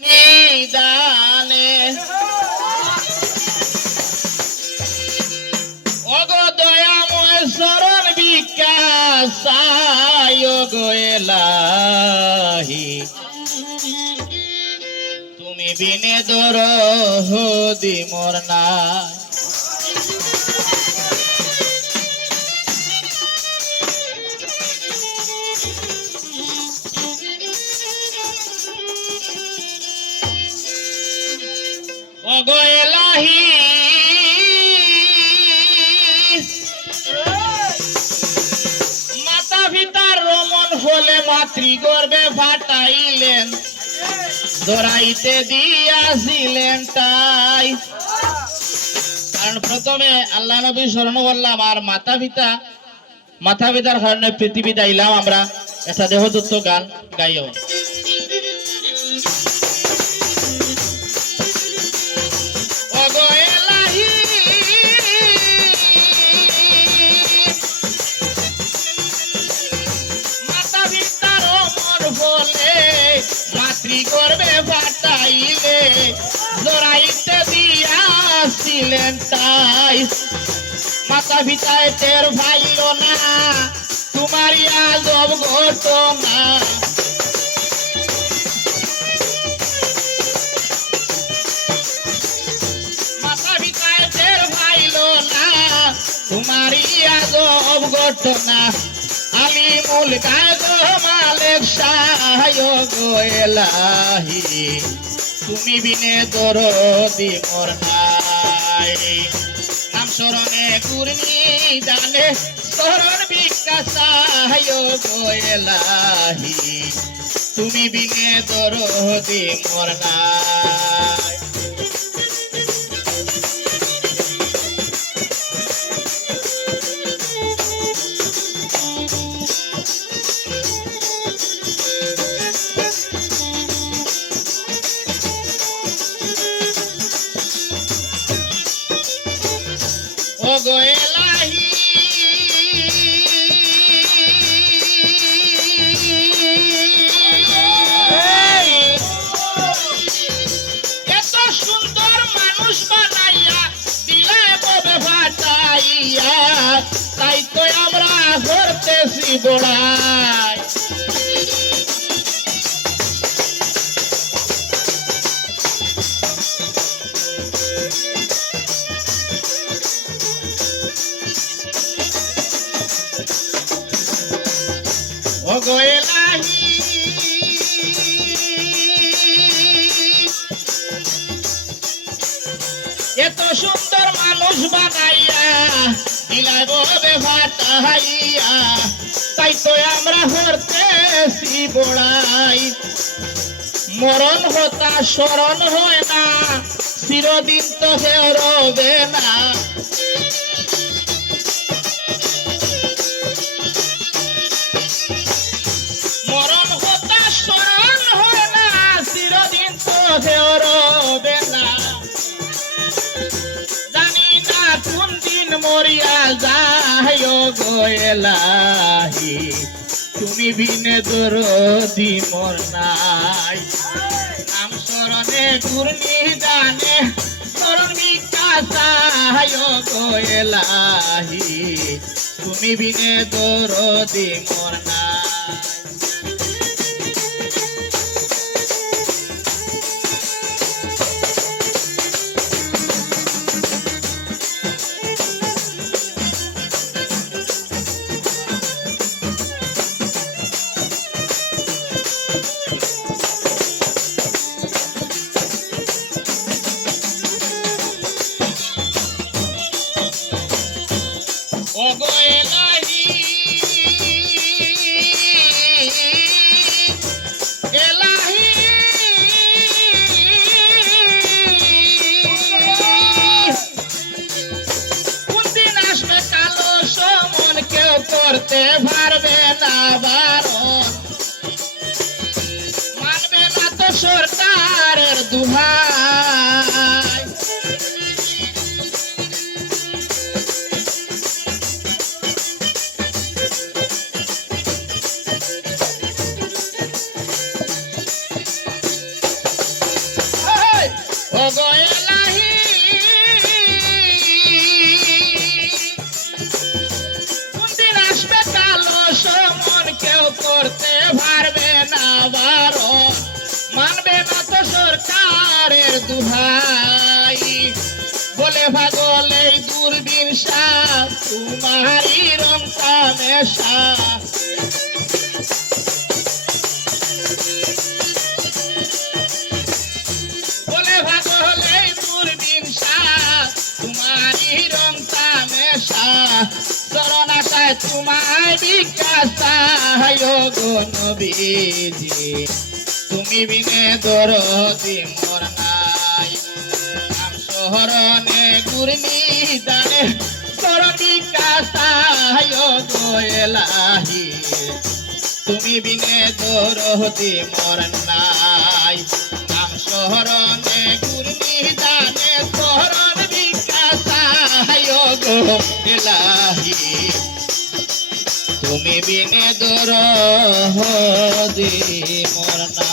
নিদানে ওগো দয়াময় শরণ বিকাশ গো এলাহি তুমি বিনে দরদি মোর নাই ওগো এলাহি মাতা পিতার রমন হলে মাতৃগর্ভে ফাটাইলেন ধরাইতে দিয়াছিলেন তাই কারণ প্রথমে আল্লাহ নবী স্মরণ করলাম আর মাতা পিতার কারণে পৃথিবীতে আইলাম আমরা একটা দেহদত্ত গান গাইও মাতৃগর্ভে ফাটাইলে জড়াইতে দিয়াছিলেন তাই মাতা পিতায় টের ভাইল না তোমার আজব ঘটনা মাতা পিতায় টের ভাইল না তোমার আজব ঘটনা আলিমুল গায়ক মালিক শাহ গো এলাহি তুমি বিনে দরদি মোর নাই নাম শরণে কুরনি দানে শরণ বিকাশ গো এলাহি তুমি বিনে দরদি মোর নাই ওগো এলাহি এত সুন্দর মানুষ বানাইয়া দিলে ববে ফাটাইয়া তাই তো আমরা করতেছি বড়াই ওগো এলাহি এত সুন্দর মানুষ বানাইয়া দিলাই ববে ফাটাইয়া তাই তো আমরা করতেছি বড়াই মরণ হতা স্মরণ হয় না চিরদিন তো কেউ রবে না জানি না কোন দিন মরিয়া যায় গো এলাহি তুমি বিনে দরদি মোর নাই নাম শরণে ঘূর্ণি জানে শরণ বিকাশ গো এলাহি তুমি বিনে দরদি মোর নাই ওগো এলাহি ও গো এলাহি কোনদিন আসবে কালো সমন কেউ করতে পারবে না বারণ মানবে না তো সরকারের দুহাই বলে পাগল এই দূরবীন শাহ তোমারই রং তামেশা বলে পাগল এই দূরবীন শাহ তোমারই রং তামেশা চরণ আশায় তোমায় বিকাশায় গো নবীজি তুমি বিনে দরদি মোর নাই নাম শহরনে গুরনি দানে চরণি কাসায় গো এলাহি তুমি বিনে দরদি মোর নাই নাম শহরনে গুরনি দানে চরণ বিকাশায় গো এলাহি তুমি বিনে দরদি মোর নাই